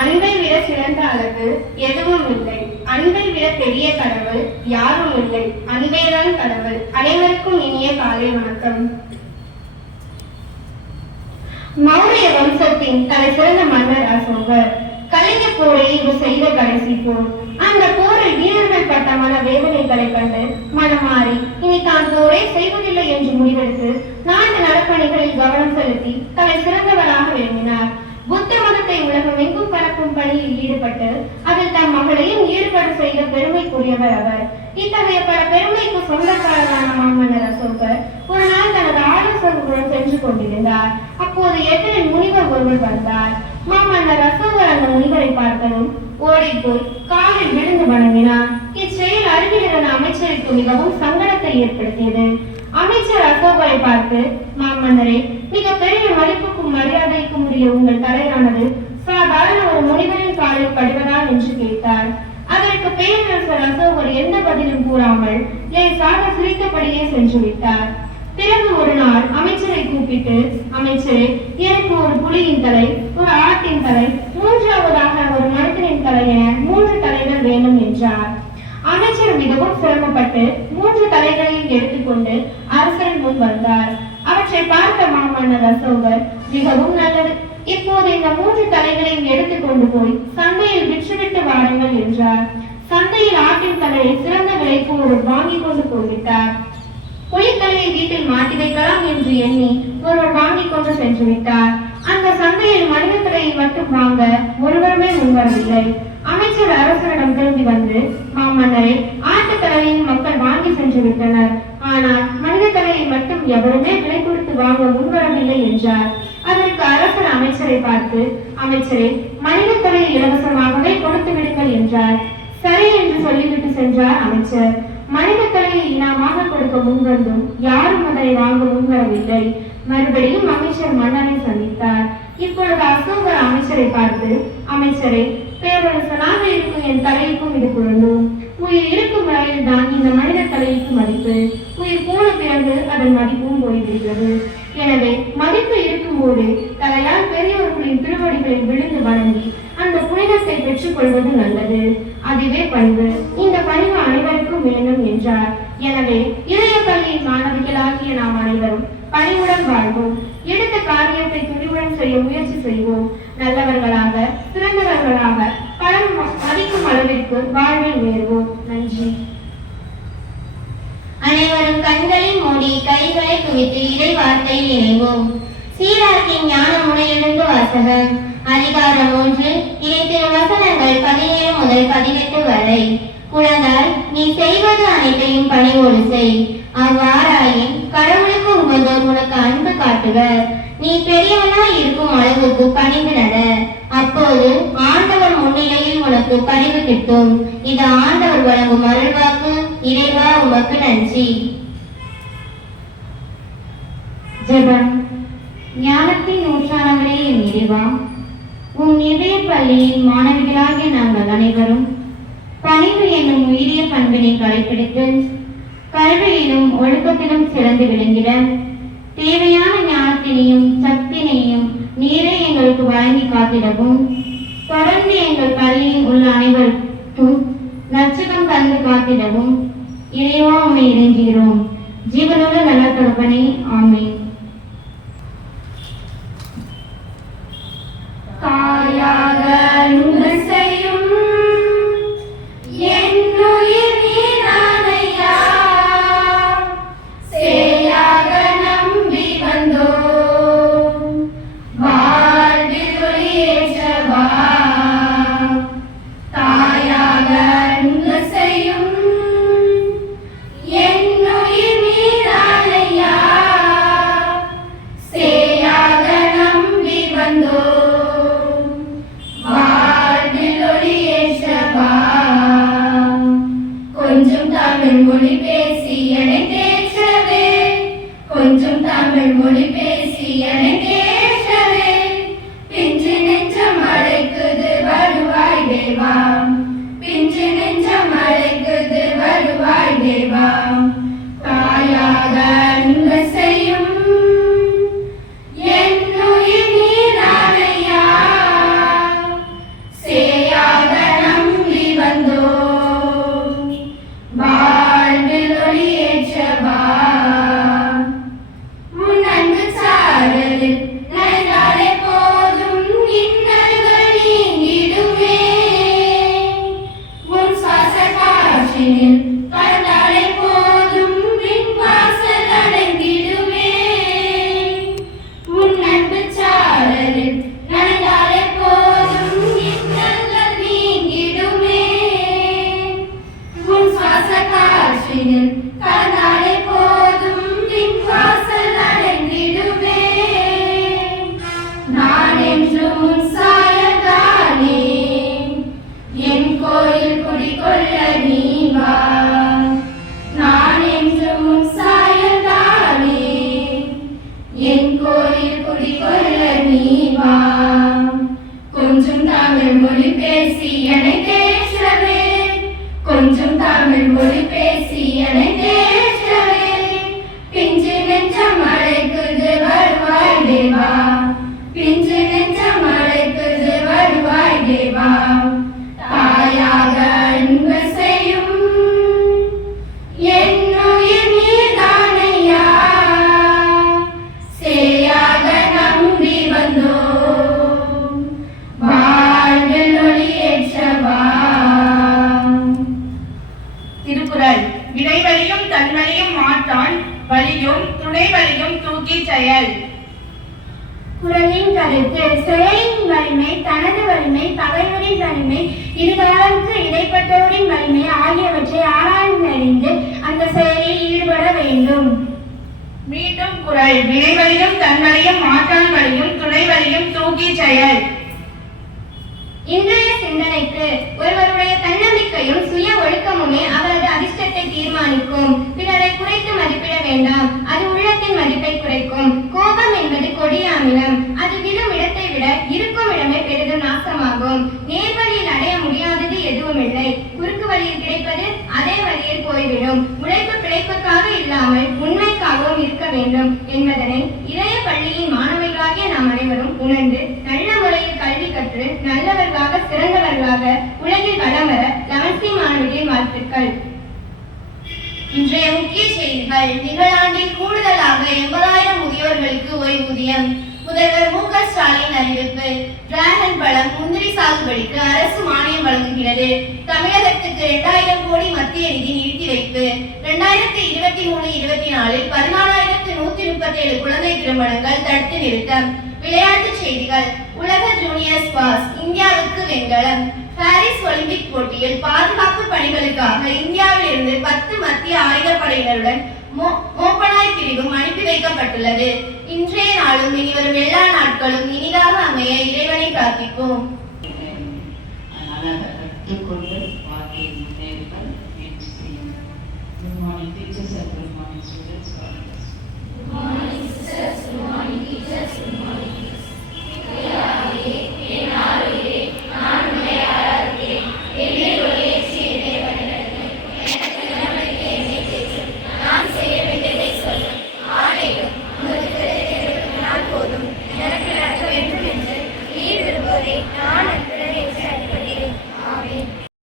அன்பை விட சிறந்த அளவு எதுவும் இல்லை. அன்பை விட பெரிய கடவுள் யாரும் இல்லை. அன்பேதான் கடவுள். அனைவருக்கும் இனிய காலை வணக்கம். மௌரிய வம்சத்தின் தலை சிறந்த மன்னர் அசோகர். கலிங்க போரை இவர் செய்த கடைசி போர். அந்த போரில் வீரர்கள் பட்ட மன வேதனைகளை கண்டு மனமாறி இனி தான் போரே செய்வதில்லை என்று முடிவெடுத்து நாட்டு நலப்பணிகளில் கவனம் செலுத்தி தலை சிறந்தவராக விளங்கினார். புத்த மதத்தை உலகம் எங்கும் பரப்பும் பணியில் ஈடுபட்டு அதில் தம் மகளையும் ஈடுபட செய்த பெருமைக்குரியவர் அவர். இத்தகைய பல பெருமைக்கு சொந்தக்காரரான மாமன்னர் அசோகர் ஒரு நாள் தனது ஆலோசகருடன் சென்று கொண்டிருந்தார். அப்போது எதிரில் முனிவர் ஒருவர் வந்தார். மாமன்னர் அசோகர் அந்த முனிவரை பார்த்ததும் ஓடிப்போய் காலில் விழுந்து வணங்கினார். இச்செயல் அருகில் இருந்த அமைச்சருக்கு மிகவும் சங்கடத்தை ஏற்படுத்தியது. அமைச்சர் அசோகரை பார்த்து, மாமன்னரே, மிக பெரிய மதிப்புக்கும் மரியாதைக்கும் உரிய உங்கள் தலையானது சாதாரண ஒரு முனிவரின் காலில் படுவதா என்று கேட்டார். அதற்கு பேரரசர் அசோகர் எந்த பதிலும் கூறாமல் லேசாக சிரித்தபடியே சென்று விட்டார். பிறகு ஒரு நாள் அமைச்சரை கூப்பிட்டு, அமைச்சரே, எனக்கு ஒரு புலியின் தலை, ஒரு ஆட்டின் தலை, மூன்றாவதாக ஒரு மனிதனின் தலை என 3 தலைகள் வேண்டும் என்றார். அமைச்சர் மிகவும் சிரமப்பட்டு 3 தலைகளையும் எடுத்துக்கொண்டு அரசரின் முன் வந்தார். அவற்றை பார்த்த மாமன்னர் அசோகர், மிகவும் நல்லது, இப்போது இந்த 3 தலைகளையும் எடுத்துக்கொண்டு போய் சந்தையில் விற்றுவிட்டு வாருங்கள் என்றார். சந்தையில் ஆட்டின் தலையை சிறந்த விலைக்கு ஒருவர் வாங்கி கொண்டு போய்விட்டார். புலித்தலையை வீட்டில் மாட்டி வைக்கலாம் என்று எண்ணி ஒருவர் வாங்கி கொண்டு சென்று விட்டார். அந்த சந்தையில் மனித தலையை மட்டும் வாங்க ஒருவருமே முன்வரவில்லை. அமைச்சர் அரசரிடம் திரும்பி வந்து, மாமன்னரே, ஆட்டு தலையையும் மக்கள் வாங்கி சென்று விட்டனர், ஆனால் மனித தலையை மட்டும் எவருமே விலை கொடுத்து வாங்க முன்வரவில்லை என்றார். அதற்கு அரசர் அமைச்சரை பார்த்து, அமைச்சரே, மனித தலையை இலவசமாகவே கொடுத்து விடுங்கள் என்றார். சரி என்று சொல்லிவிட்டு சென்றார் அமைச்சர். மனித தலையை இனாமாக கொடுக்க முன்வந்தும் யாரும் அதனை வாங்க முன்வரவில்லை. மறுபடியும் அமைச்சர் மன்னரை சந்தித்தார். இப்பொழுது அசோகர் அமைச்சரை பார்த்து, அமைச்சரே, பேரரசனாக இருக்கும் என் தலைக்கும் இது பொருந்தும். உயிர் இருக்கும் வரையில் தான் இந்த மனித தலைக்கு மதிப்பு. உயிர் போன பிறகு அதன் மதிப்பும் போய்விடுகிறது. எனவே மதிப்பு இருக்கும் போது தலையால் பெரியவர்களின் திருவடிகளில் விழுந்து வணங்கி அந்த புனிதத்தை பெற்றுக் கொள்வது நல்லது. அதுவே பணிவு. இந்த பணிவு அனைவருக்கும் வேண்டும் என்றார். எனவே இளைய பள்ளியின் மாணவிகளாகிய நாம் அனைவரும் பணிவுடன் வாழ்வோம். எடுத்த காரியத்தை துணிவுடன் செய்ய முயற்சி செய்வோம். நல்லவர்களாக, சிறந்தவர்களாக, பலரும் மதிக்கும் அளவிற்கு வாழ்வில் உயர்வோம். நன்றி. அனைவரும் கண்களை மூடி கைகளை குவித்து இறை வார்த்தையில் இணைவோம். சீராக்கின் ஞான முனையிலிருந்து வாசகம். அதிகாரம் 3, இறை வசனங்கள் 17 முதல் 18 வரை. குழந்தாய், நீ செய்வது அனைத்தையும் பணிவோடு செய். அவ்வாறாயின் கடவுளுக்கு உகந்தோர் உனக்கு அன்பு காட்டுவர். நீ பெரியவனாய் இருக்கும் அளவுக்கு பணிந்து நட. அப்போது ஆண்டவர் முன்னிலையில் உனக்கு பணிவு கிட்டும். இது ஆண்டவர் வழங்கும் அருள்வாக்கு. இறைவா, உமக்கு நன்றி. ஜெபம். ஞானத்தின் ஊற்றானவரே என் இறைவா, உன் இதய பள்ளியின் மாணவிகளாகிய நாங்கள் அனைவரும் பணிவு என்னும் உயரிய பண்பினை கடைபிடித்து கல்வியிலும் ஒழுக்கத்திலும் சிறந்து விளங்கிட தேவையான ஞானத்தினையும் சக்தினையும் நீரே எங்களுக்கு வழங்கி காத்திடவும், தொடர்ந்து எங்கள் பள்ளியில் உள்ள அனைவருக்கும் நற்சுகம் தந்து காத்திடவும் இறைவா உம்மை இறைஞ்சுகிறோம். ஜீவனுள்ள நல்ல தகப்பனே, ஆமென். தாயாக அன்பு செய்யும் என்னுயிர் நீதானையா, சேயாக நம்பி வந்தோம் வாழ்வில் ஒளியேற்றவா. தாயாக அன்பு செய்யும் என்னுயிர் நீதானையா, சேயாக நம்பி வந்தோம் கொஞ்சம் தமிழ் மொழி பேசி என்னை தேற்றவே, கொஞ்சம் தமிழ் மொழி பேசி என்னை தேற்றவே, பிஞ்சு நெஞ்ச மழைக்கு தமிழ் மொழி பேசி என்னை தேற்றவே, கொஞ்சம் தமிழ் மொழி பேசி என்னை தேற்றவே, பிஞ்சு நெஞ்சம் அழைக்குது வருவாய் தேவா, பிஞ்சு நெஞ்சம் அழைக்குது வருவாய் தேவா, தாயாக அன்பு செய்யும் என்னுயிர் நீதானையா, சேயாக நம்பி வந்தோம் வாழ்வில் ஒளியேற்றவா. திருக்குறள். வினைவழியும் தன்வழியும் மாற்றான் வழியும் துணை வழியும் தூக்கி செயல். குறளின் கருத்து: செயலின் வலிமை, தனது வலிமை, பகைவரின் வலிமை, இருகாலுக்கு இடைப்பட்டோரின் வலிமை ஆகியவற்றை ஆராய்ந்தறிந்து அந்த செயலில் ஈடுபட வேண்டும். மீண்டும் குறள். வினைவழியும் தன்வழியும் மாற்றான் வழியும் துணை வழியும் தூக்கி செயல். இன்றைய சிந்தனைக்கு: ஒருவருடைய தன்னம்பிக்கையும் சுய ஒழுக்கமுமே அவரது அதிர்ஷ்டத்தை தீர்மானிக்கும். பிறரை குறைத்து மதிப்பிட வேண்டாம், அது உள்ளத்தின் மதிப்பை குறைக்கும். கோபம் என்பது கொடிய அமிலம், அது விடும் இடத்தை விட இருக்கும் இடமே பெரிதும் நாசமாகும். நேர்வழியில் அடைய முடியாதது எதுவுமில்லை, குறுக்கு வழியில் கிடைப்பது அதே வழியில் போய்விடும். உழைப்பு பிழைப்புக்காக இல்லாமல் உண்மைக்காகவும் இருக்க வேண்டும் என்பதனை இளைய பள்ளியின் மாணவிகளாகிய நாம் அனைவரும் உணர்ந்து நல்ல முறையில் கல்வி கற்று நல்லவர்களாக சிறந்தவர்களாக உலகில் வளம் வர லவன்சி மாணவிகளின் வாழ்த்துக்கள். இன்றைய முக்கிய செய்திகள்: நிகழாண்டில் கூடுதலாக 80,000 முதியோர்களுக்கு ஓய்வூதியம். முதல்வர் மு.க. ஸ்டாலின் அறிவிப்பு. டிராகன் பழம், முந்திரி சாகுபடிக்கு அரசு மானியம் வழங்குகிறது. தமிழகத்துக்கு 2000 கோடி மத்திய நிதி நிறுத்தி வைப்பு. 2023-24 14,137 குழந்தை திருமணங்கள் தடுத்து நிறுத்தம். விளையாட்டுச் செய்திகள்: உலக ஜூனியர் ஸ்குவாஷ், இந்தியாவுக்கு வெண்கலம். பாரிஸ் ஒலிம்பிக் போட்டியில் பாதுகாப்பு பணிகளுக்காக இந்தியாவிலிருந்து 10 மத்திய ஆயுதப்படையினருடன் மோப்பனாய் பிரிவும் அனுப்பி வைக்கப்பட்டுள்ளது. இன்றைய நாளும் இனிவரும் எல்லா நாட்களும் இனிதாக அமைய இறைவனை பிரார்த்திப்போம். கற்றுக்கொண்டு வாழ்க்கையில் முன்னேறுங்கள். Good morning teachers and good morning students.